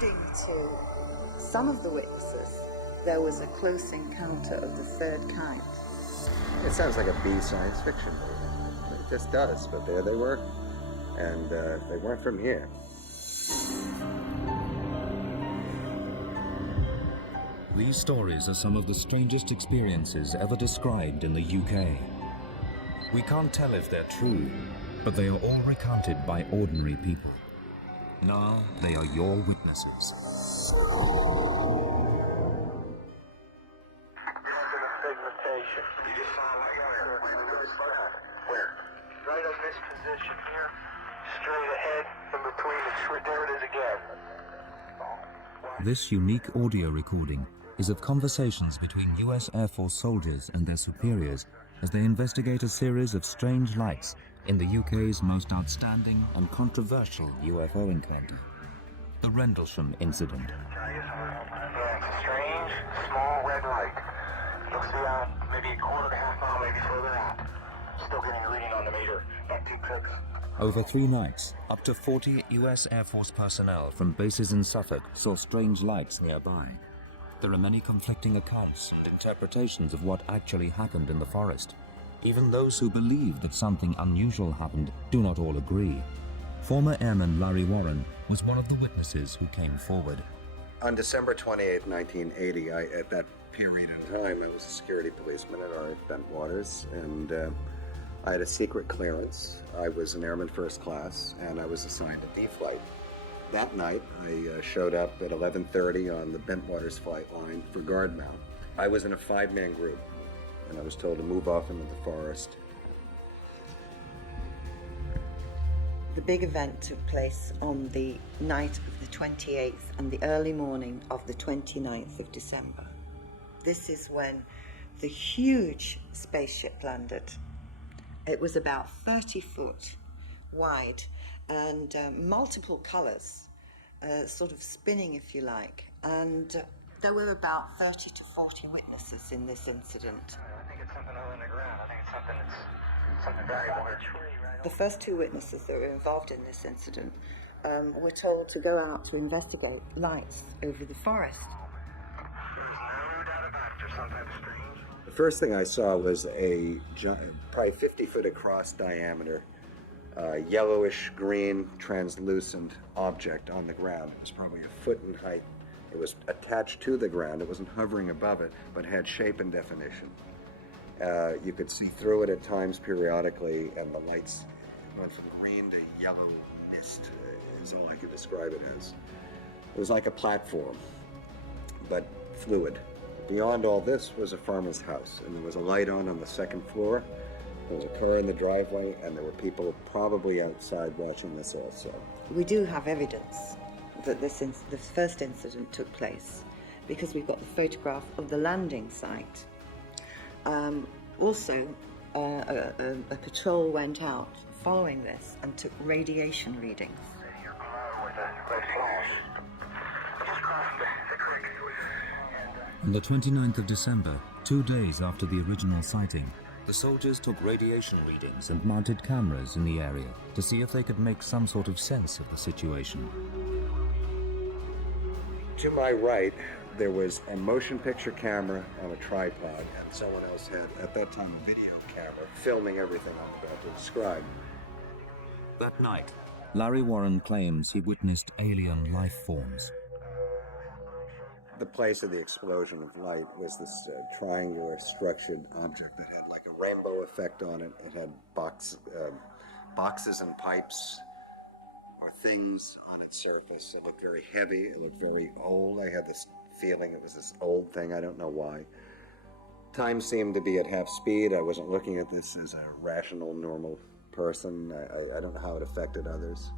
According to some of the witnesses, there was a close encounter of the third kind. It sounds like a B science fiction movie. It just does, but there they were, and they weren't from here. These stories are some of the strangest experiences ever described in the UK. We can't tell if they're true, but they are all recounted by ordinary people. Now they are your witnesses. Right on this position here, straight ahead, in between, there it is again. This unique audio recording is of conversations between US Air Force soldiers and their superiors as they investigate a series of strange lights in the UK's most outstanding and controversial UFO encounter, the Rendlesham incident. Yeah, it's a strange, small red light. You'll see out maybe a quarter to half mile, maybe further out. Still getting a reading on the meter. Not too close. Over 3 nights, up to 40 US Air Force personnel from bases in Suffolk saw strange lights nearby. There are many conflicting accounts and interpretations of what actually happened in the forest. Even those who believe that something unusual happened do not all agree. Former Airman Larry Warren was one of the witnesses who came forward. On December 28, 1980, at that period in time, I was a security policeman at our Bentwaters, and I had a secret clearance. I was an airman first class, and I was assigned a D flight. That night, I showed up at 11:30 on the Bentwaters flight line for guard mount. I was in a 5-man group, and I was told to move off into the forest. The big event took place on the night of the 28th and the early morning of the 29th of December. This is when the huge spaceship landed. It was about 30 foot wide and multiple colors, sort of spinning, if you like. And there were about 30 to 40 witnesses in this incident. I think it's something other than the ground. I think it's something valuable. The first 2 witnesses that were involved in this incident were told to go out to investigate lights over the forest. There's no doubt about it. There's some type of strange. The first thing I saw was a probably 50 foot across diameter, yellowish green translucent object on the ground. It was probably 1 foot in height. It was attached to the ground. It wasn't hovering above it, but had shape and definition. You could see through it at times periodically, and the lights went from green to yellow mist, is all I could describe it as. It was like a platform, but fluid. Beyond all this was a farmer's house, and there was a light on the 2nd floor. There was a car in the driveway, and there were people probably outside watching this also. We do have evidence that the first incident took place because we've got the photograph of the landing site. Also, a patrol went out following this and took radiation readings. On the 29th of December, 2 days after the original sighting, the soldiers took radiation readings and mounted cameras in the area to see if they could make some sort of sense of the situation. To my right, there was a motion picture camera on a tripod, and someone else had, at that time, a video camera filming everything I'm about to describe. That night, Larry Warren claims he witnessed alien life forms. The place of the explosion of light was this triangular structured object that had like a rainbow effect on it. It had boxes and pipes or things on its surface. It looked very heavy. It looked very old. I had this feeling it was this old thing. I don't know why. Time seemed to be at half speed. I wasn't looking at this as a rational, normal person. I don't know how it affected others.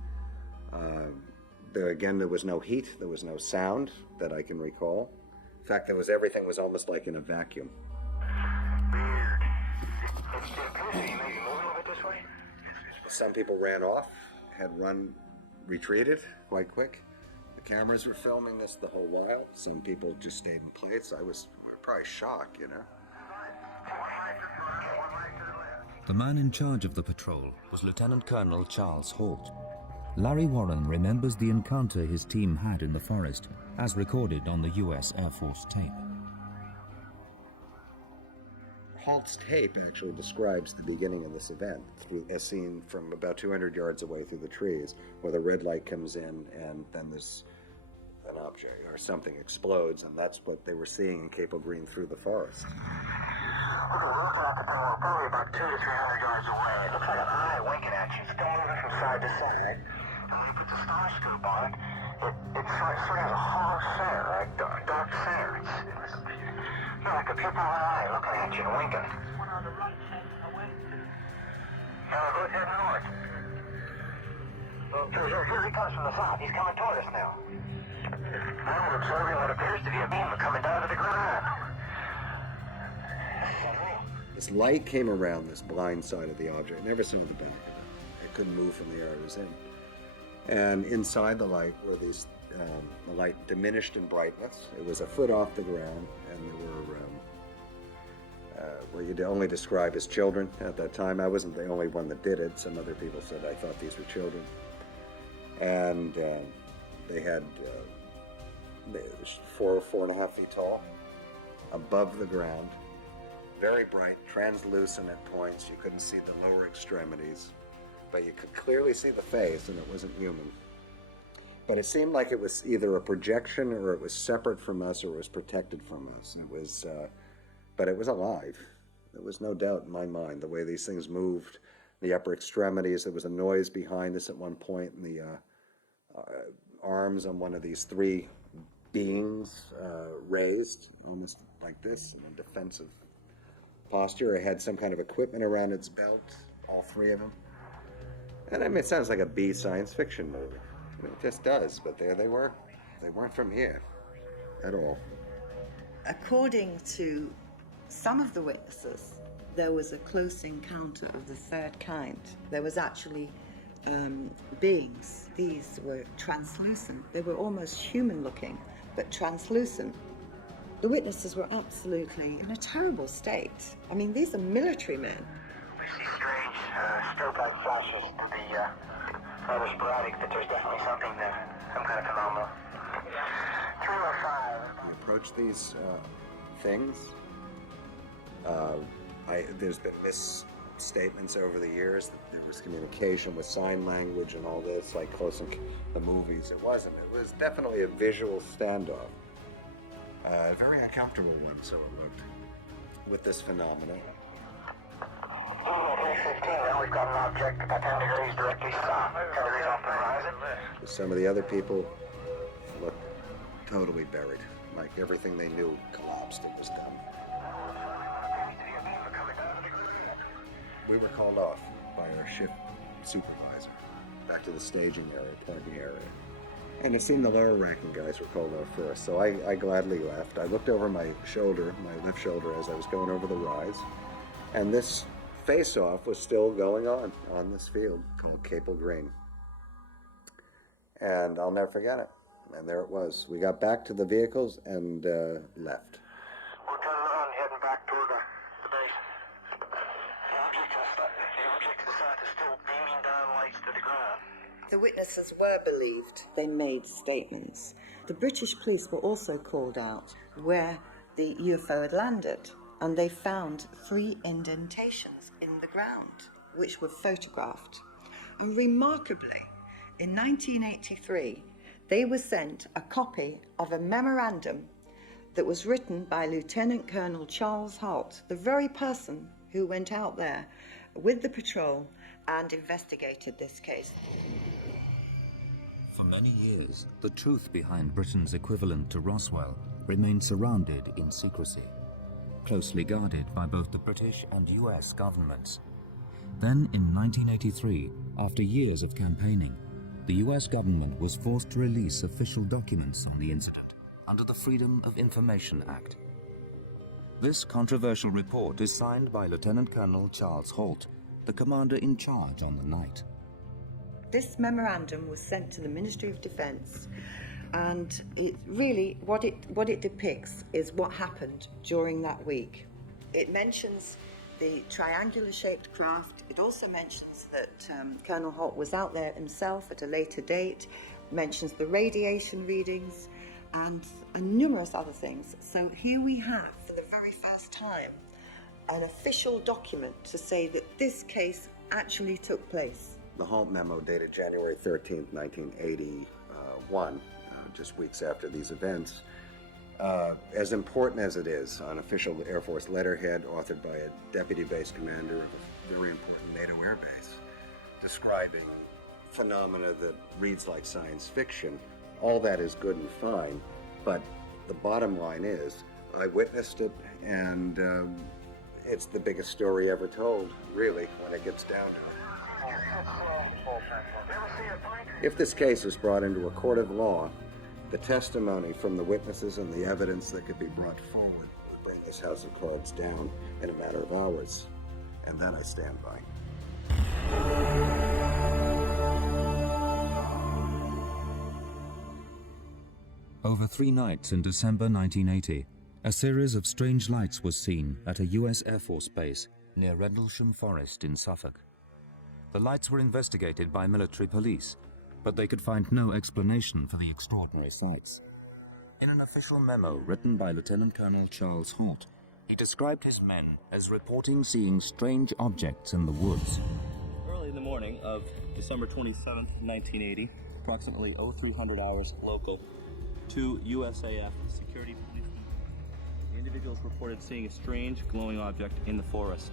There was no heat. There was no sound that I can recall. In fact, everything was almost like in a vacuum. Weird. It's still maybe moving a little bit this way. Some people ran off, retreated quite quick. The cameras were filming this the whole while. Some people just stayed in place. I was probably shocked, you know. The man in charge of the patrol was Lieutenant Colonel Charles Holt. Larry Warren remembers the encounter his team had in the forest, as recorded on the US Air Force tape. Halt's tape actually describes the beginning of this event, as seen from about 200 yards away through the trees, where the red light comes in and then there's an object or something explodes, and that's what they were seeing in Capel Green through the forest. Okay, we're looking at the tower, probably about 200 to 300 yards away. It looks like an eye winking at you, still moving from side to side. And when you put the star scope on it, it sort of has a hollow center, like dark center. It's like a pupil eye looking at you and winking. One on the right heading away. Go ahead north. Here he comes from the south. He's coming toward us now. I'm observing what appears to be a beam coming down to the ground. This light came around this blind side of the object. Never seen the back of it. It couldn't move from the area it was in. And inside the light were these, the light diminished in brightness. It was a foot off the ground, and there were what you'd only describe as children at that time. I wasn't the only one that did it. Some other people said I thought these were children. And they had 4.5 feet tall, above the ground, very bright, translucent at points. You couldn't see the lower extremities, but you could clearly see the face, and it wasn't human. But it seemed like it was either a projection, or it was separate from us, or it was protected from us. It was, but it was alive. There was no doubt in my mind the way these things moved. The upper extremities, there was a noise behind us at one point, and the arms on one of these three beings raised, almost like this, in a defensive posture. It had some kind of equipment around its belt, all three of them. And I mean, it sounds like a B science fiction movie. It just does, but there they were. They weren't from here at all. According to some of the witnesses, there was a close encounter of the third kind. There was actually beings. These were translucent. They were almost human-looking, but translucent. The witnesses were absolutely in a terrible state. I mean, these are military men. We see strange strobe-like flashes to the rather sporadic, but there's definitely something there, some kind of phenomenon. 305. We approach these things. There's been misstatements over the years that there was communication with sign language and all this, like close in the movies. It wasn't. It was definitely a visual standoff. A very uncomfortable one, so it looked, with this phenomenon. 315, now we've got an object about 10 degrees directly south, 10 degrees off the horizon. Some of the other people looked totally buried, like everything they knew collapsed. It was done. We were called off by our shift supervisor back to the staging area, parking area. And it seemed the lower ranking guys were called off first, so I gladly left. I looked over my shoulder, my left shoulder, as I was going over the rise, and this face-off was still going on this field called Capel Green. And I'll never forget it. And there it was. We got back to the vehicles and left. We're turning around, heading back toward the base. The object to the south is still beaming down lights to the ground. The witnesses were believed. They made statements. The British police were also called out where the UFO had landed, and they found 3 indentations in the ground, which were photographed. And remarkably, in 1983, they were sent a copy of a memorandum that was written by Lieutenant Colonel Charles Halt, the very person who went out there with the patrol and investigated this case. For many years, the truth behind Britain's equivalent to Roswell remained surrounded in secrecy, closely guarded by both the British and US governments. Then in 1983, after years of campaigning, the US government was forced to release official documents on the incident under the Freedom of Information Act. This controversial report is signed by Lieutenant Colonel Charles Halt, the commander in charge on the night. This memorandum was sent to the Ministry of Defence, and it really, what it depicts is what happened during that week. It mentions the triangular-shaped craft. It also mentions that Colonel Holt was out there himself at a later date, mentions the radiation readings, and numerous other things. So here we have, for the very first time, an official document to say that this case actually took place. The Holt memo dated January 13th, 1981, just weeks after these events. As important as it is, an official Air Force letterhead authored by a deputy base commander of a very important NATO air base, describing phenomena that reads like science fiction. All that is good and fine, but the bottom line is, I witnessed it, and it's the biggest story ever told, really, when it gets down to it. If this case is brought into a court of law, the testimony from the witnesses and the evidence that could be brought forward would bring this house of cards down in a matter of hours, and that I stand by. Over 3 nights in December 1980, a series of strange lights was seen at a US Air Force base near Rendlesham Forest in Suffolk. The lights were investigated by military police, but they could find no explanation for the extraordinary sights. In an official memo written by Lieutenant Colonel Charles Holt, he described his men as reporting seeing strange objects in the woods. Early in the morning of December 27th, 1980, approximately 0300 hours local, 2 USAF security policemen, the individuals reported seeing a strange glowing object in the forest.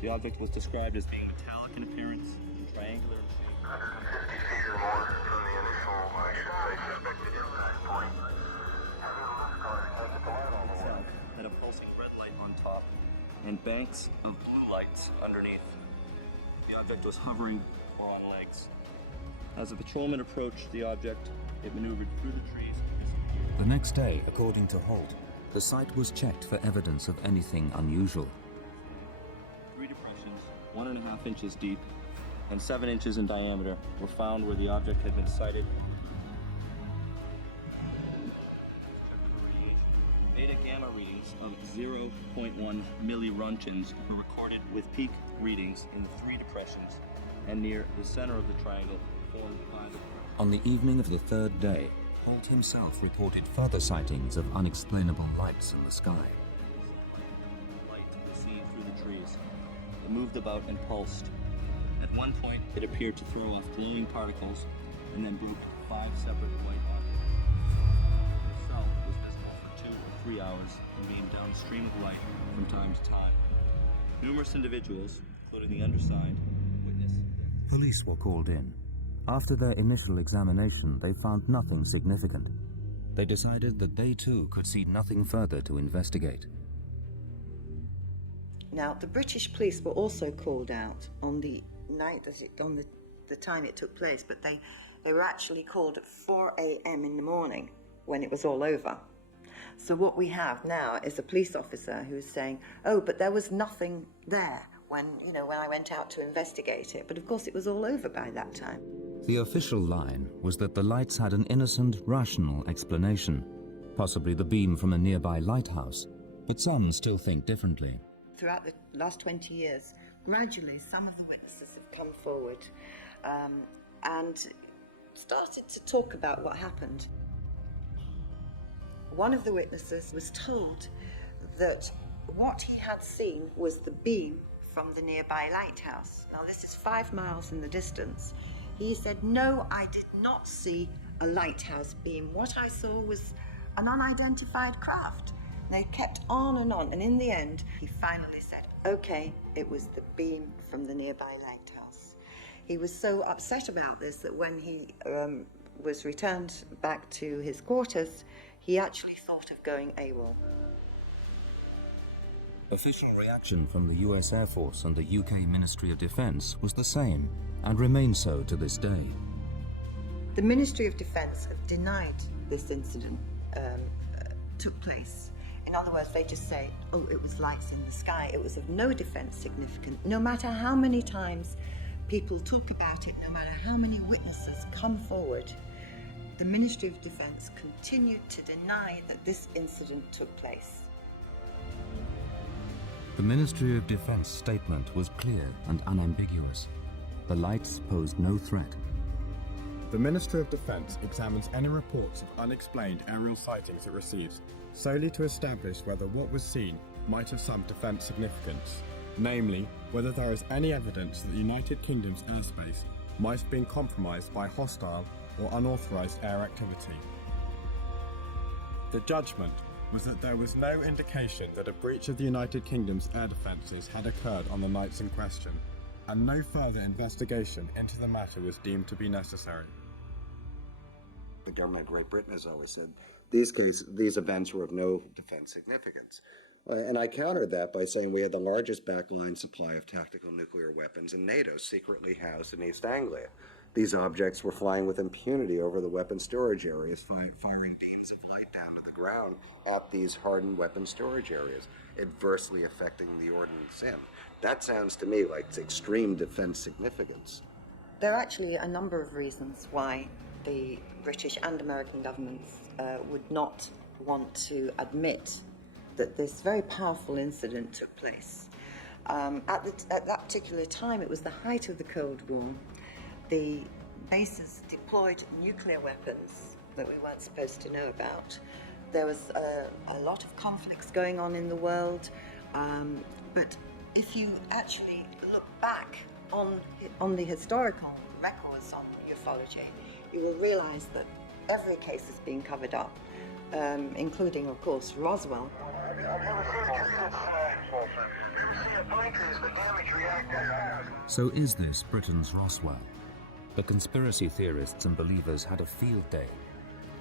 The object was described as being metallic in appearance and triangular in shape. 150 feet or more from the initial, I should say, suspected impact point. Itself had a pulsing red light on top and banks of blue lights underneath. The object was hovering or on legs. As the patrolman approached the object, it maneuvered through the trees and disappeared. The next day, according to Holt, the site was checked for evidence of anything unusual. 3 depressions, 1.5 inches deep and 7 inches in diameter, were found where the object had been sighted. Beta gamma readings of 0.1 milliroentgens were recorded with peak readings in 3 depressions and near the center of the triangle formed by the... On the evening of the 3rd day, Holt himself reported further sightings of unexplainable lights in the sky. Light was seen through the trees. It moved about and pulsed. At one point, it appeared to throw off glowing particles and then blew into 5 separate white objects. The cell was visible for 2 or 3 hours and beamed down a stream of light from time to time. Numerous individuals, including the undersigned, witnessed this. Police were called in. After their initial examination, they found nothing significant. They decided that they too could see nothing further to investigate. Now, the British police were also called out on the night, on the time it took place, but they were actually called at 4 a.m. in the morning when it was all over. So what we have now is a police officer who's saying, oh, but there was nothing there when I went out to investigate it. But of course it was all over by that time. The official line was that the lights had an innocent, rational explanation, possibly the beam from a nearby lighthouse, but some still think differently. Throughout the last 20 years, gradually some of the witnesses have come forward and started to talk about what happened. One of the witnesses was told that what he had seen was the beam from the nearby lighthouse. Now, this is 5 miles in the distance. He said, no, I did not see a lighthouse beam. What I saw was an unidentified craft. They kept on, and in the end, he finally said, okay, it was the beam from the nearby lighthouse. He was so upset about this that when he was returned back to his quarters, he actually thought of going AWOL. Official reaction from the US Air Force and the UK Ministry of Defence was the same, and remains so to this day. The Ministry of Defence have denied this incident took place. In other words, they just say, oh, it was lights in the sky. It was of no defence significance. No matter how many times people talk about it, no matter how many witnesses come forward, the Ministry of Defence continued to deny that this incident took place. The Ministry of Defense statement was clear and unambiguous. The lights posed no threat. The Ministry of Defense examines any reports of unexplained aerial sightings it receives, solely to establish whether what was seen might have some defense significance, namely, whether there is any evidence that the United Kingdom's airspace might have been compromised by hostile or unauthorized air activity. The judgment was that there was no indication that a breach of the United Kingdom's air defences had occurred on the nights in question, and no further investigation into the matter was deemed to be necessary. The government of Great Britain has always said these events were of no defense significance. And I countered that by saying we had the largest backline supply of tactical nuclear weapons in NATO, secretly housed in East Anglia. These objects were flying with impunity over the weapon storage areas, firing beams of light down to the ground at these hardened weapon storage areas, adversely affecting the ordnance in. That sounds to me like extreme defense significance. There are actually a number of reasons why the British and American governments would not want to admit that this very powerful incident took place. At that particular time, it was the height of the Cold War. The bases deployed nuclear weapons that we weren't supposed to know about. There was a lot of conflicts going on in the world, but if you actually look back on the historical records on ufology, you will realize that every case is being covered up, including, of course, Roswell. So is this Britain's Roswell? The conspiracy theorists and believers had a field day.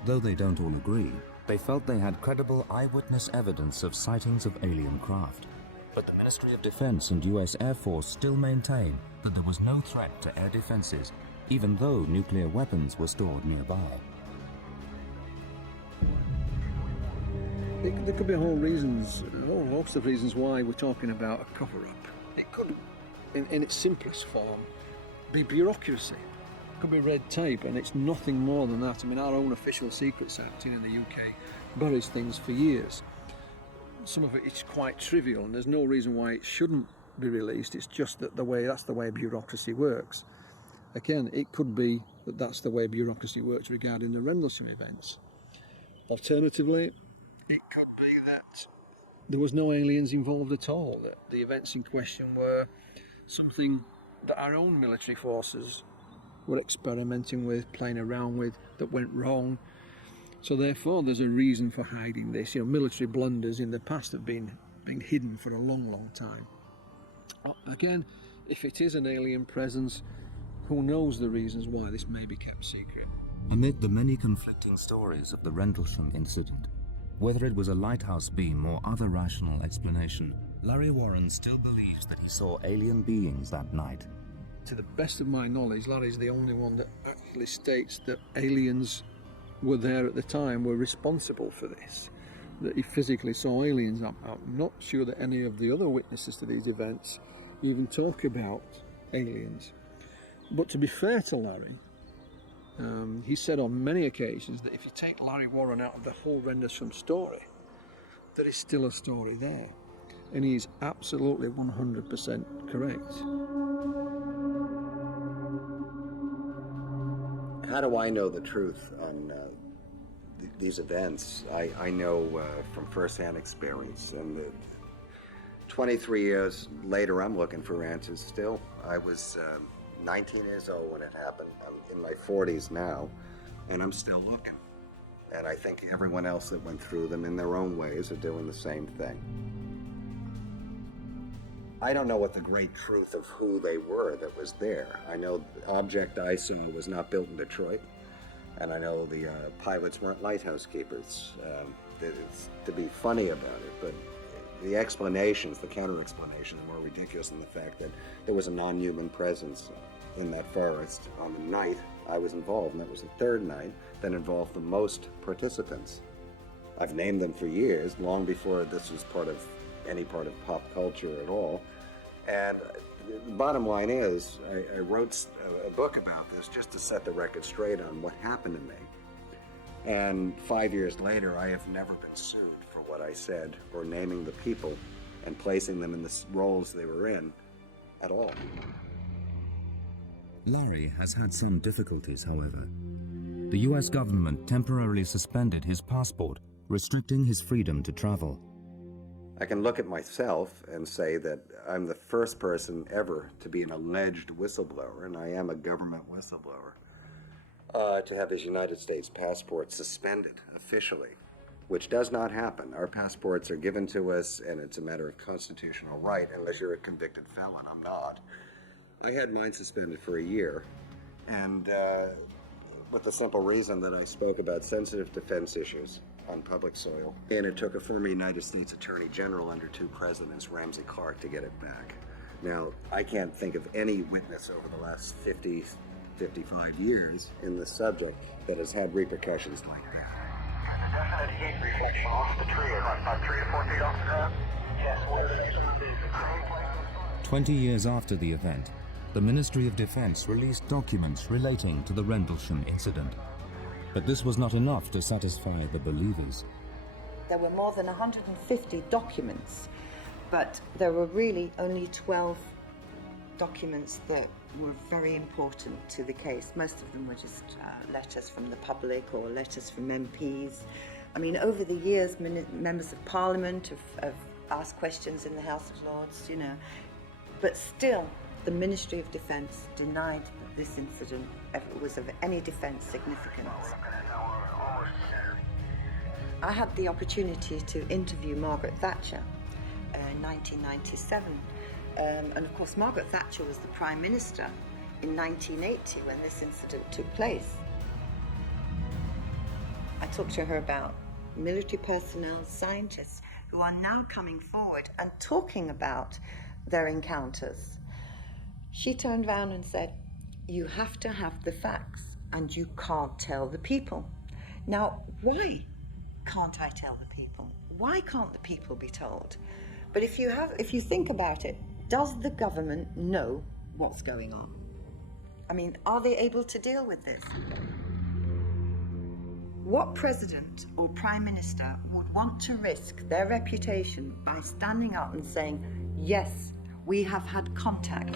Though they don't all agree, they felt they had credible eyewitness evidence of sightings of alien craft. But the Ministry of Defense and US Air Force still maintain that there was no threat to air defenses, even though nuclear weapons were stored nearby. There could be a whole host of reasons why we're talking about a cover-up. It could, in its simplest form, be bureaucracy. It could be red tape, and it's nothing more than that. I mean, our own official Secrets Act in the UK buries things for years. Some of it is quite trivial, and there's no reason why it shouldn't be released. It's just that that's the way bureaucracy works. Again, it could be that that's the way bureaucracy works regarding the Rendlesham events. Alternatively, it could be that there was no aliens involved at all, that the events in question were something that our own military forces were experimenting with, playing around with, that went wrong. So therefore there's a reason for hiding this. Military blunders in the past have been hidden for a long, long time. Again, if it is an alien presence, who knows the reasons why this may be kept secret. Amid the many conflicting stories of the Rendlesham incident, whether it was a lighthouse beam or other rational explanation, Larry Warren still believes that he saw alien beings that night. To the best of my knowledge, Larry's the only one that actually states that aliens were there at the time, were responsible for this, that he physically saw aliens. I'm not sure that any of the other witnesses to these events even talk about aliens. But to be fair to Larry, he said on many occasions that if you take Larry Warren out of the whole Rendlesham story, there is still a story there. And he's absolutely 100% correct. How do I know the truth on these events? I know from firsthand experience, and 23 years later, I'm looking for answers still. I was 19 years old when it happened. I'm in my 40s now, and I'm still looking. And I think everyone else that went through them in their own ways are doing the same thing. I don't know what the great truth of who they were that was there. I know the object I saw was not built in Detroit, and I know the pilots weren't lighthouse keepers. It's to be funny about it, but the explanations, the counter-explanations, are more ridiculous than the fact that there was a non-human presence in that forest on the night I was involved, and that was the third night that involved the most participants. I've named them for years, long before this was any part of pop culture at all. And the bottom line is, I wrote a book about this just to set the record straight on what happened to me. And 5 years later, I have never been sued for what I said or naming the people and placing them in the roles they were in at all. Larry has had some difficulties, however. The US government temporarily suspended his passport, restricting his freedom to travel. I can look at myself and say that I'm the first person ever to be an alleged whistleblower, and I am a government whistleblower, to have his United States passport suspended officially, which does not happen. Our passports are given to us, and it's a matter of constitutional right, unless you're a convicted felon. I'm not. I had mine suspended for a year, and with the simple reason that I spoke about sensitive defense issues on public soil. And it took a former United States Attorney General under two presidents, Ramsey Clark, to get it back. Now, I can't think of any witness over the last 50, 55 years in the subject that has had repercussions like that. Definite heat reflection off the tree, about 3 to 4 feet off the ground. Yes, where the same place. 20 years after the event, the Ministry of Defense released documents relating to the Rendlesham incident. But this was not enough to satisfy the believers. There were more than 150 documents, but there were really only 12 documents that were very important to the case. Most of them were just letters from the public or letters from MPs. I mean, over the years, members of Parliament have asked questions in the House of Lords, you know, but still, the Ministry of Defense denied that this incident was of any defense significance. I had the opportunity to interview Margaret Thatcher in 1997. And of course, Margaret Thatcher was the Prime Minister in 1980 when this incident took place. I talked to her about military personnel, scientists who are now coming forward and talking about their encounters. She turned around and said, "You have to have the facts and you can't tell the people." Now, why can't I tell the people? Why can't the people be told? But if you think about it, does the government know what's going on? I mean, are they able to deal with this? What president or prime minister would want to risk their reputation by standing up and saying, "Yes, we have had contact"?